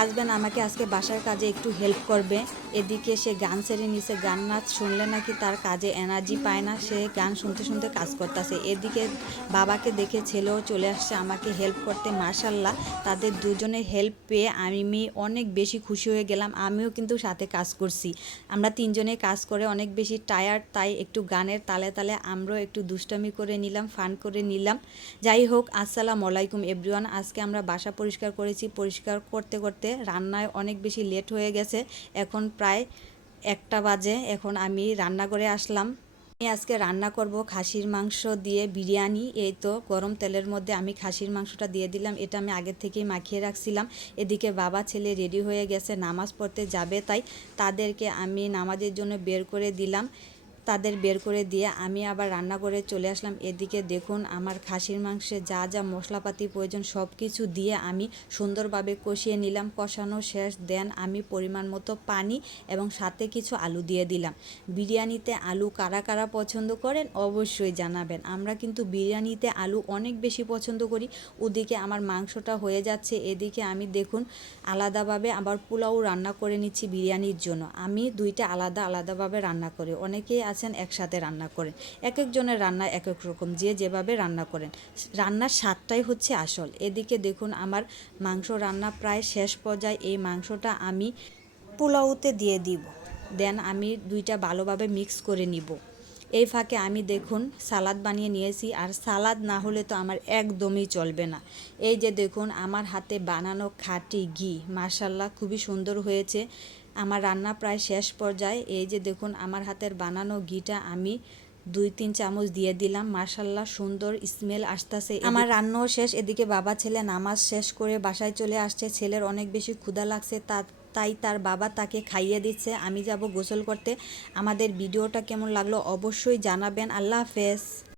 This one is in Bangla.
হাজব্যান্ড আমাকে আজকে বাসার কাজে একটু হেল্প করবে। এদিকে সে গান ছেড়ে নিছে, গান না শুনলে নাকি তার কাজে এনার্জি পায় না, সে গান শুনতে শুনতে কাজ করতেছে। এদিকে বাবাকে দেখে ছেলেও চলে আসছে আমাকে হেল্প করতে। মাশাল্লাহ, তাদের দুজনের হেল্প পেয়ে আমি অনেক বেশি খুশি হয়ে গেলাম। আমিও কিন্তু সাথে কাজ করছি। আমরা তিনজনে কাজ করে অনেক বেশি টায়ার্ড, তাই একটু গানের তালে তালে আমরাও একটু দুষ্টামি করে নিলাম, ফান করে নিলাম। যাই হোক, আসসালামু আলাইকুম এভরিওয়ান। আজকে আমরা বাসা পরিষ্কার করেছি। পরিষ্কার করতে করতে রান্নায় অনেক বেশি লেট হয়ে গেছে। এখন প্রায় 1টা বাজে। এখন আমি রান্নাঘরে আসলাম। আমি আজকে রান্না করব খাসির মাংস দিয়ে বিরিয়ানি। এই তো গরম তেলের মধ্যে আমি খাসির মাংসটা দিয়ে দিলাম। এটা আমি আগের থেকেই মাখিয়ে রাখছিলাম। এদিকে বাবা ছেলে রেডি হয়ে গেছে, নামাজ পড়তে যাবে, তাই তাদেরকে আমি নামাজের জন্য বের করে দিলাম। তাদের বের করে দিয়ে আমি আবার রান্না করে চলে আসলাম। এদিকে দেখুন, আমার খাসির মাংসে যা যা মশলাপাতি প্রয়োজন সব কিছু দিয়ে আমি সুন্দরভাবে কষিয়ে নিলাম। কষানো শেষ, দেন আমি পরিমাণ মতো পানি এবং সাথে কিছু আলু দিয়ে দিলাম। বিরিয়ানিতে আলু কারা কারা পছন্দ করেন অবশ্যই জানাবেন। আমরা কিন্তু বিরিয়ানিতে আলু অনেক বেশি পছন্দ করি। ওদিকে আমার মাংসটা হয়ে যাচ্ছে। এদিকে আমি দেখুন আলাদাভাবে আবার পোলাও রান্না করে নিচ্ছি বিরিয়ানির জন্য। আমি দুইটা আলাদা আলাদাভাবে রান্না করি। অনেকেই আছেন একসাথে রান্না করেন। এক একজনের রান্না এক এক রকম, যে যেভাবে রান্না করেন। রান্নার স্বাদটাই হচ্ছে আসল। এদিকে দেখুন আমার মাংস রান্না প্রায় শেষ পর্যায়ে। এই মাংসটা আমি পোলাওতে দিয়ে দিব। দেন আমি দুইটা ভালোভাবে মিক্স করে নিব। এই ফাঁকে আমি দেখুন সালাদ বানিয়ে নিয়েছি। আর সালাদ না হলে তো আমার একদমই চলবে না। এই যে দেখুন আমার হাতে বানানো খাঁটি ঘি, মাশাল্লাহ খুবই সুন্দর হয়েছে। আমার রান্না প্রায় শেষ পর্যায়ে। এই যে দেখুন আমার হাতের বানানো ঘিটা আমি 2-3 চামচ দিয়ে দিলাম। মাশাল্লাহ সুন্দর স্মেল আসতেছে। আমার রান্নাও শেষ। এদিকে বাবা ছেলে নামাজ শেষ করে বাসায় চলে আসছে। ছেলের অনেক বেশি ক্ষুধা লাগছে, তাই তার বাবা তাকে খাইয়ে দিচ্ছে। আমি যাব গোসল করতে। আমাদের ভিডিওটা কেমন লাগলো অবশ্যই জানাবেন। আল্লাহ হাফেজ।